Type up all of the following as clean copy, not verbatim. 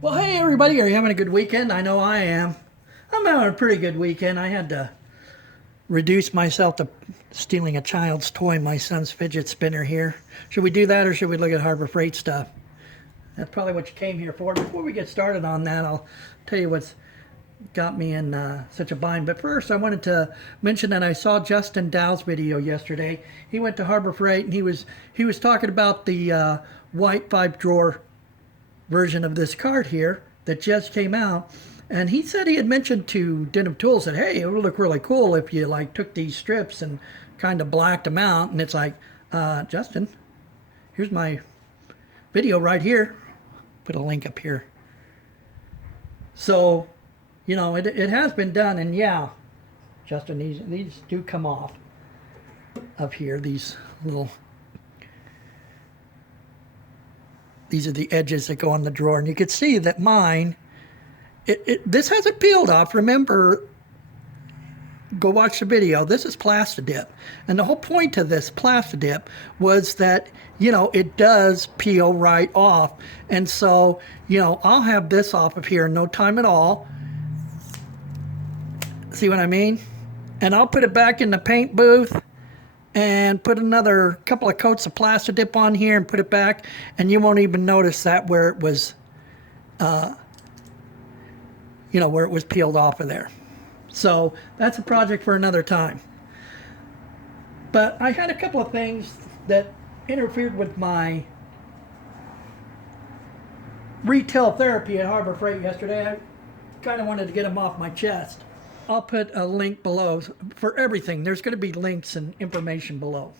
Well, hey everybody, are you having a good weekend? I know I am. I'm having a pretty good weekend. I had to reduce myself to stealing a child's toy, my son's fidget spinner here. Should we do that or should we look at Harbor Freight stuff? That's probably what you came here for. Before we get started on that, I'll tell you what's got me in such a bind. But first, I wanted to mention that I saw Justin Dow's video yesterday. He went to Harbor Freight and he was talking about the white 5-drawer version of this cart here that just came out, and he said he had mentioned to Denim Tools that, hey, it would look really cool if you like took these strips and kind of blacked them out. And it's like, Justin, here's my video right here. Put a link up here. So, you know, it has been done, and yeah, Justin, these do come off up here, these little. These are the edges that go on the drawer. And you can see that mine, this hasn't peeled off. Remember, go watch the video. This is Plasti dip. And the whole point of this Plasti dip was that, you know, it does peel right off. And so, you know, I'll have this off of here in no time at all. See what I mean? And I'll put it back in the paint booth and put another couple of coats of Plasti dip on here and put it back, and you won't even notice that where it was, you know, where it was peeled off of there. So that's a project for another time. But I had a couple of things that interfered with my retail therapy at Harbor Freight yesterday. I kind of wanted to get them off my chest. I'll put a link below for everything. There's going to be links and information below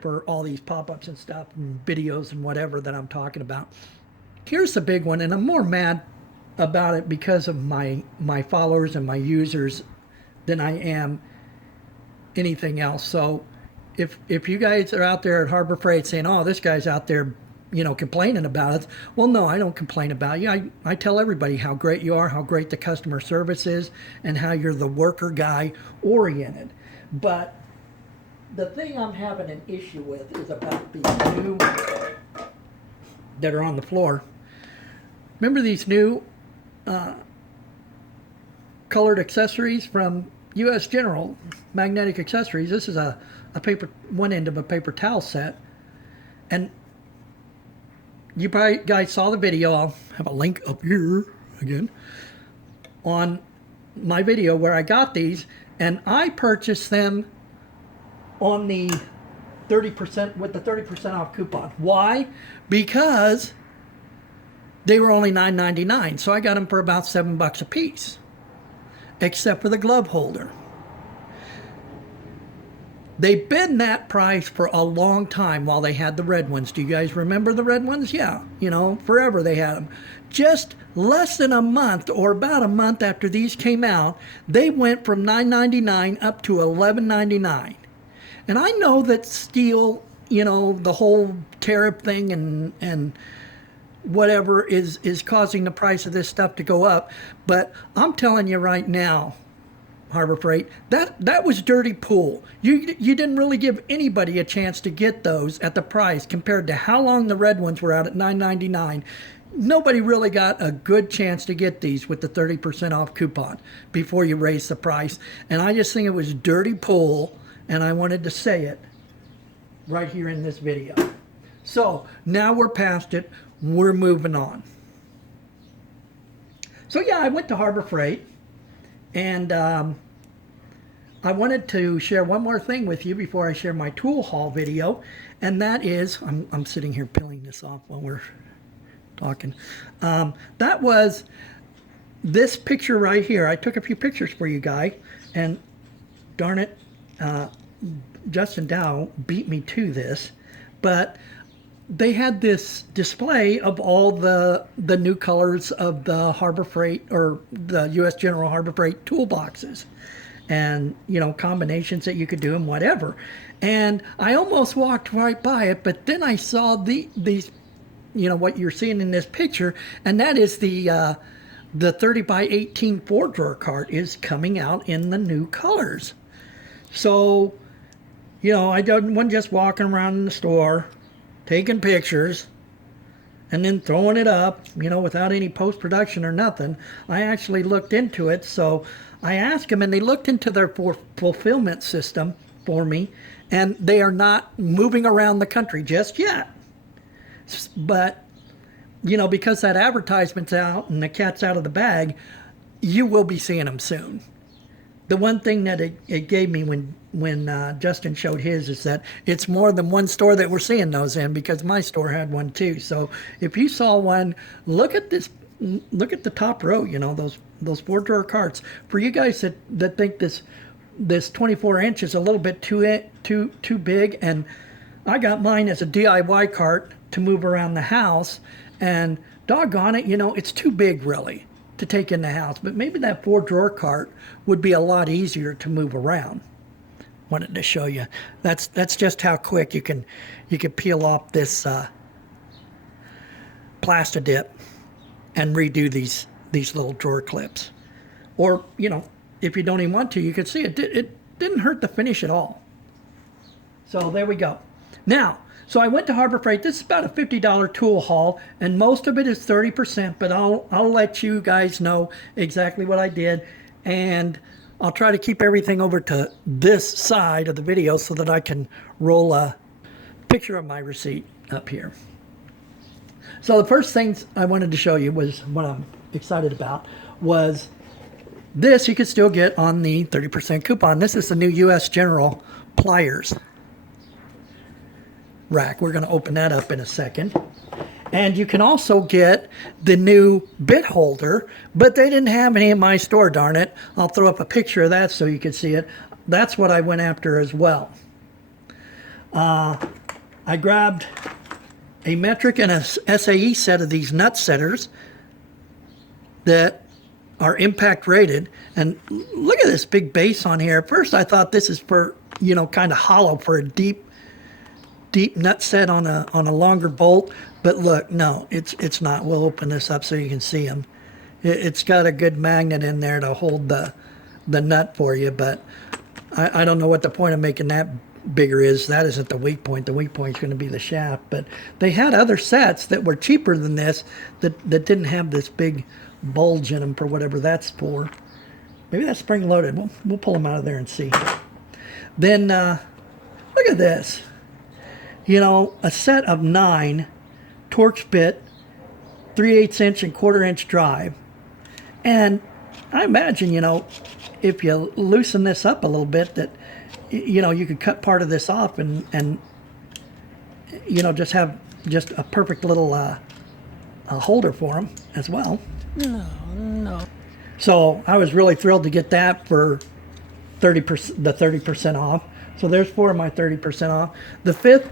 for all these pop-ups and stuff and videos and whatever that I'm talking about. Here's the big one, and I'm more mad about it because of my followers and my users than I am anything else. So if you guys are out there at Harbor Freight saying, oh, this guy's out there, you know, complaining about it. Well, no, I don't complain about you. I tell everybody how great you are, how great the customer service is, and how you're the worker guy oriented. But the thing I'm having an issue with is about these new that are on the floor. Remember these new colored accessories from U.S. General, magnetic accessories. This is a paper, one end of a paper towel set. And you probably guys saw the video. I'll have a link up here again on my video where I got these, and I purchased them on the 30% with the 30% off coupon. Why? Because they were only $9.99, so I got them for about $7 a piece, except for the glove holder. They've been that price for a long time while they had the red ones. Do you guys remember the red ones? Yeah, you know, forever they had them. Just less than a month, or about a month after these came out, they went from $9.99 up to $11.99. And I know that steel, you know, the whole tariff thing and whatever is causing the price of this stuff to go up. But I'm telling you right now, Harbor Freight, that was dirty pool. You didn't really give anybody a chance to get those at the price compared to how long the red ones were out at $9.99. Nobody really got a good chance to get these with the 30% off coupon before you raise the price. And I just think it was dirty pool, and I wanted to say it right here in this video. So now we're past it. We're moving on. So yeah, I went to Harbor Freight. And I wanted to share one more thing with you before I share my tool haul video, and that is, I'm sitting here peeling this off while we're talking. That was this picture right here. I took a few pictures for you guys, and darn it, Justin Dow beat me to this, but they had this display of all the new colors of the Harbor Freight, or the U.S. General Harbor Freight toolboxes, and, you know, combinations that you could do and whatever. And I almost walked right by it, but then I saw these, you know, what you're seeing in this picture, and that is the 30 by 18 4-drawer cart is coming out in the new colors. So, you know, I wasn't just walking around in the store taking pictures. and then throwing it up, you know, without any post-production or nothing. I actually looked into it. So I asked them, and they looked into their fulfillment system for me, and they are not moving around the country just yet. But, you know, because that advertisement's out and the cat's out of the bag, you will be seeing them soon. The one thing that it gave me when Justin showed his is that it's more than one store that we're seeing those in, because my store had one too. So if you saw one, look at this, look at the top row, you know, those 4-drawer carts. For you guys that think this 24 inch is a little bit too big, and I got mine as a DIY cart to move around the house, and doggone it, you know, it's too big really to take in the house. But maybe that 4-drawer cart would be a lot easier to move around. Wanted to show you. That's just how quick you can peel off this Plasti dip and redo these little drawer clips. Or, you know, if you don't even want to, you can see it didn't hurt the finish at all. So there we go. Now, so I went to Harbor Freight. This is about a $50 tool haul, and most of it is 30%, but I'll let you guys know exactly what I did, and I'll try to keep everything over to this side of the video so that I can roll a picture of my receipt up here. So the first things I wanted to show you was what I'm excited about was this. You could still get on the 30% coupon. This is the new U.S. General Pliers rack. We're going to open that up in a second. And you can also get the new bit holder, but they didn't have any in my store, darn it. I'll throw up a picture of that so you can see it. That's what I went after as well. I grabbed a metric and a SAE set of these nut setters that are impact rated. And look at this big base on here. At first I thought this is for, you know, kind of hollow for a deep nut set on a longer bolt, but look, no, it's not. We'll open this up so you can see them. It's got a good magnet in there to hold the nut for you, but I don't know what the point of making that bigger is. That isn't the weak point. The weak point is going to be the shaft, but they had other sets that were cheaper than this that didn't have this big bulge in them for whatever that's for. Maybe that's spring loaded. We'll pull them out of there and see. Then look at this. You know, a set of 9 Torx bit, 3/8 inch and 1/4 inch drive. And I imagine, you know, if you loosen this up a little bit, that, you know, you could cut part of this off and you know, just have just a perfect little a holder for them as well. No. So I was really thrilled to get that for 30%, the 30% off. So there's 4 of my 30% off. The 5th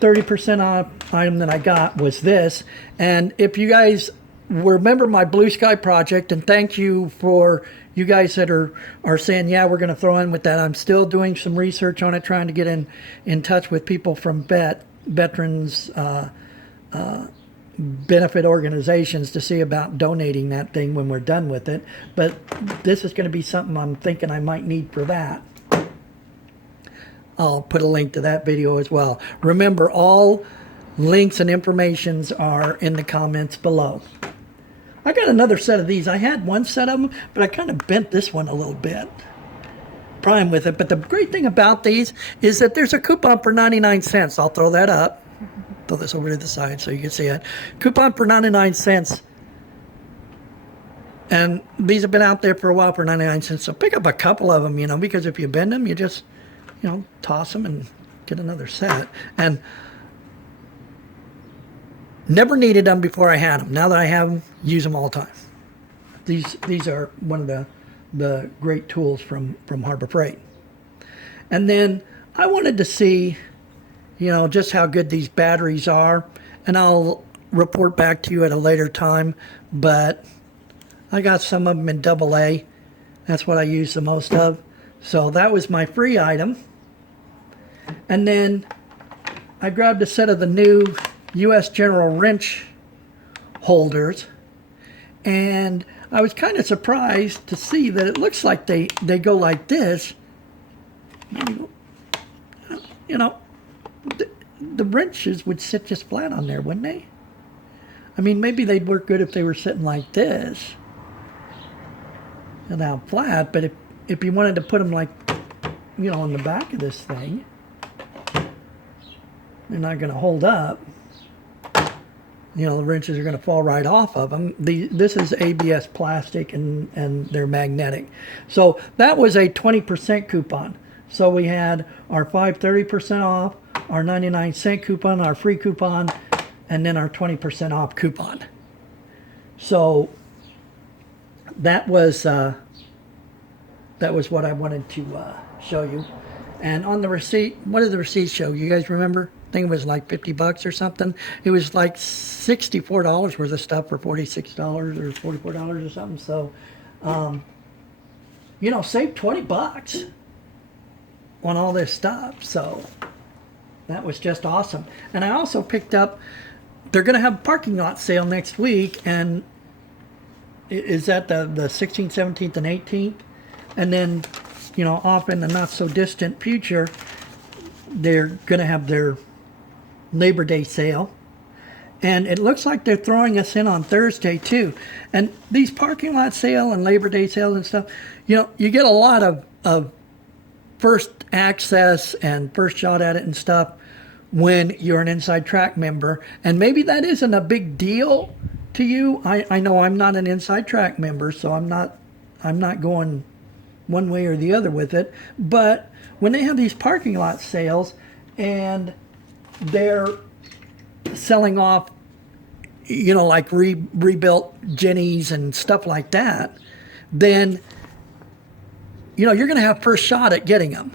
30% off item that I got was this. And if you guys remember my Blue Sky project, and thank you for you guys that are saying, yeah, we're going to throw in with that. I'm still doing some research on it, trying to get in touch with people from veterans benefit organizations to see about donating that thing when we're done with it. But this is going to be something I'm thinking I might need for that. I'll put a link to that video as well. Remember, all links and informations are in the comments below. I got another set of these. I had one set of them, but I kind of bent this one a little bit. Prime with it. But the great thing about these is that there's a coupon for 99 cents. I'll throw that up. Throw this over to the side so you can see it. Coupon for 99 cents. And these have been out there for a while for 99 cents. So pick up a couple of them, you know, because if you bend them, you just, you know, toss them and get another set. And never needed them before I had them. Now that I have them, use them all the time. These are one of the great tools from Harbor Freight. And then I wanted to see, you know, just how good these batteries are. And I'll report back to you at a later time. But I got some of them in AA. That's what I use the most of. So that was my free item. And then I grabbed a set of the new U.S. General wrench holders. And I was kind of surprised to see that it looks like they go like this. You know, the wrenches would sit just flat on there, wouldn't they? I mean, maybe they'd work good if they were sitting like this and out flat, but if you wanted to put them like, you know, on the back of this thing, they're not going to hold up. You know, the wrenches are going to fall right off of them. This is ABS plastic, and they're magnetic. So that was a 20% coupon. So we had our 530% off, our 99-cent coupon, our free coupon, and then our 20% off coupon. So that was what I wanted to show you. And on the receipt, what did the receipt show? You guys remember? I think it was like 50 bucks or something. It was like $64 worth of stuff for $46 or $44 or something. So, you know, save 20 bucks on all this stuff. So that was just awesome. And I also picked up, they're going to have a parking lot sale next week. And is that the 16th, 17th, and 18th? And then, you know, off in the not so distant future, they're going to have their Labor Day sale. And it looks like they're throwing us in on Thursday too. And these parking lot sale and Labor Day sales and stuff, you know, you get a lot of first access and first shot at it and stuff when you're an Inside Track member. And maybe that isn't a big deal to you. I know I'm not an Inside Track member, so I'm not going one way or the other with it. But when they have these parking lot sales and they're selling off, you know, like rebuilt Jennies and stuff like that, then, you know, you're going to have first shot at getting them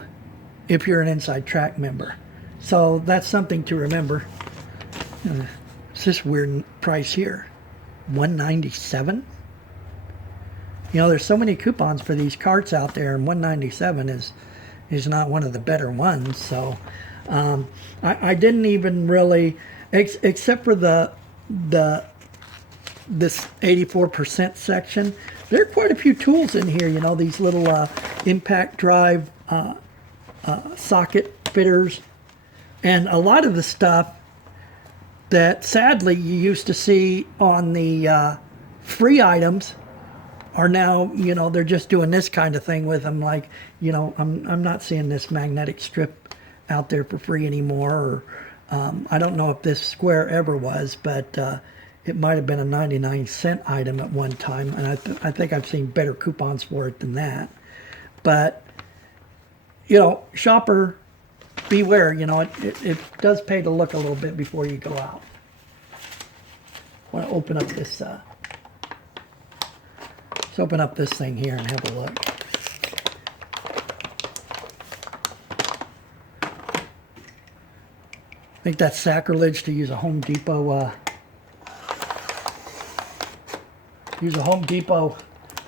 if you're an Inside Track member. So that's something to remember. It's this weird price here, $197. You know, there's so many coupons for these carts out there, and $197 is not one of the better ones. So I didn't even really, except for this 84% section, there are quite a few tools in here. You know, these little impact drive socket fitters, and a lot of the stuff that sadly you used to see on the free items are now, you know, they're just doing this kind of thing with them. Like, you know, I'm not seeing this magnetic strip out there for free anymore. Or I don't know if this square ever was, but it might have been a 99-cent item at one time. And I think I've seen better coupons for it than that. But, you know, shopper beware. You know, it does pay to look a little bit before you go out. I want to open up this... Let's open up this thing here and have a look. I think that's sacrilege to use a Home Depot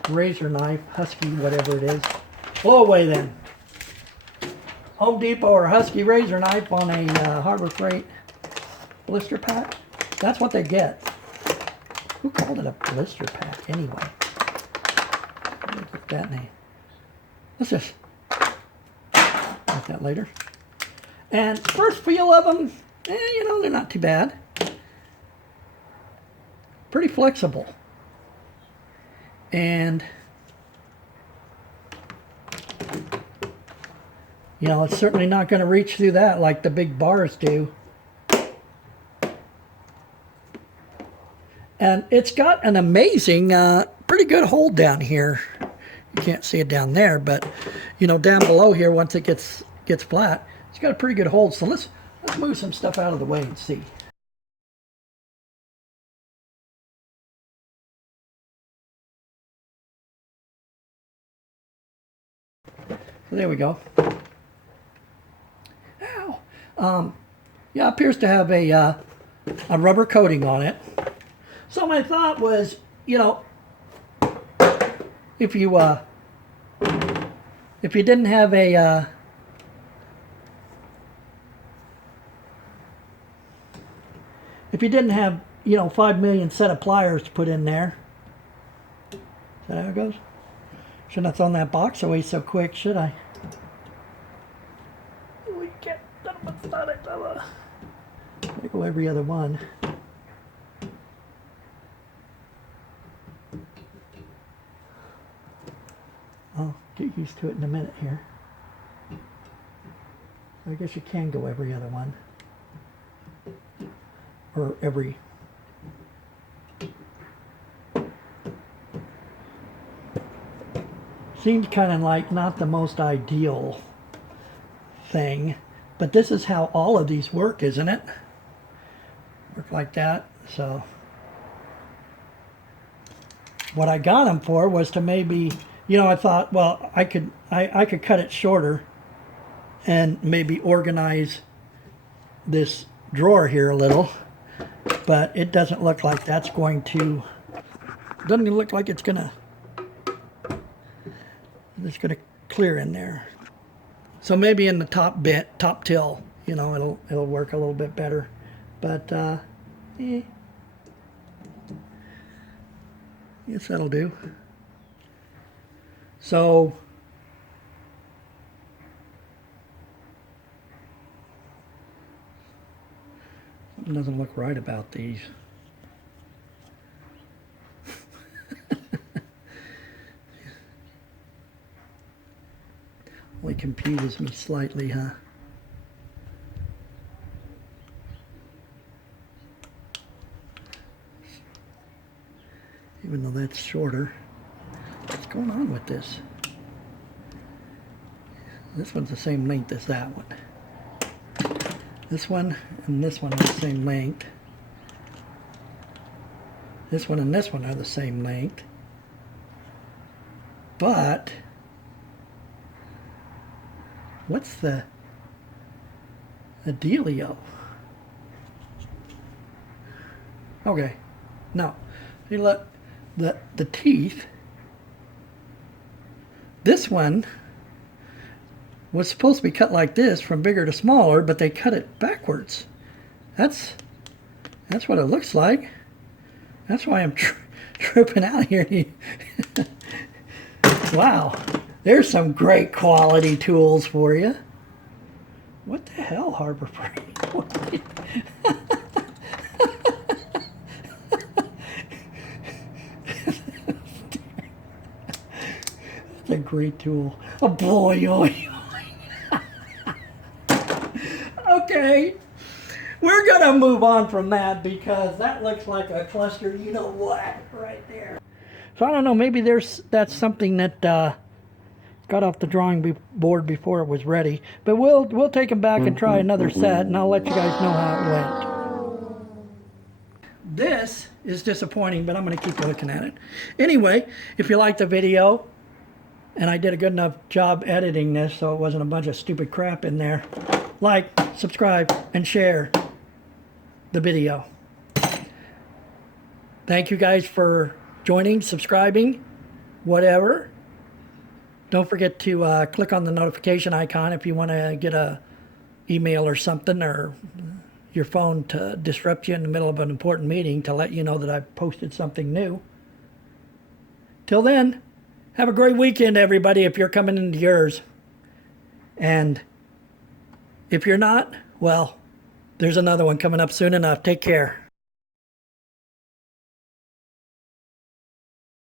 razor knife, Husky, whatever it is. Blow away then. Home Depot or Husky razor knife on a Harbor Freight blister pack. That's what they get. Who called it a blister pack anyway? Get that name. Let's just make that later. And first feel of them, you know, they're not too bad. Pretty flexible. And, you know, it's certainly not going to reach through that like the big bars do. And it's got an amazing, pretty good hold down here. You can't see it down there, but, you know, down below here, once it gets flat, it's got a pretty good hold. So let's move some stuff out of the way and see. So there we go. Ow. Yeah, it appears to have a rubber coating on it. So my thought was, you know, if you didn't have a you know, 5 million set of pliers to put in there. Is that how it goes? Shouldn't have thrown that box away so quick, should I? We can't. There go every other one. I'll get used to it in a minute here. I guess you can go every other one. Or every... Seems kind of like not the most ideal thing, but this is how all of these work, isn't it? Work like that. So what I got them for was to maybe, you know, I thought, well, I could cut it shorter and maybe organize this drawer here a little, but it doesn't look like that's going to, doesn't even look like it's gonna clear in there. So maybe in the top till, you know, it'll work a little bit better. But yes, that'll do. So something doesn't look right about these. Only confuses me slightly, huh? Even though that's shorter. What's going on with this? This one's the same length as that one. This one and this one are the same length. This one and this one are the same length. But what's the dealio? Okay, now you look, the teeth. This one was supposed to be cut like this, from bigger to smaller, but they cut it backwards. That's what it looks like. That's why I'm tripping out here. Wow. There's some great quality tools for you. What the hell, Harbor Freight? That's a great tool. Oh boy, Okay, we're gonna move on from that because that looks like a cluster, you know what, right there. So I don't know, maybe that's something that got off the drawing board before it was ready. But we'll take them back and try another set, and I'll let you guys know how it went. This is disappointing, but I'm going to keep looking at it. Anyway, if you liked the video, and I did a good enough job editing this so it wasn't a bunch of stupid crap in there, like, subscribe, and share the video. Thank you guys for joining, subscribing, whatever. Don't forget to click on the notification icon if you want to get a email or something, or your phone to disrupt you in the middle of an important meeting to let you know that I've posted something new. Till then, have a great weekend, everybody, if you're coming into yours. And if you're not, well, there's another one coming up soon enough. Take care.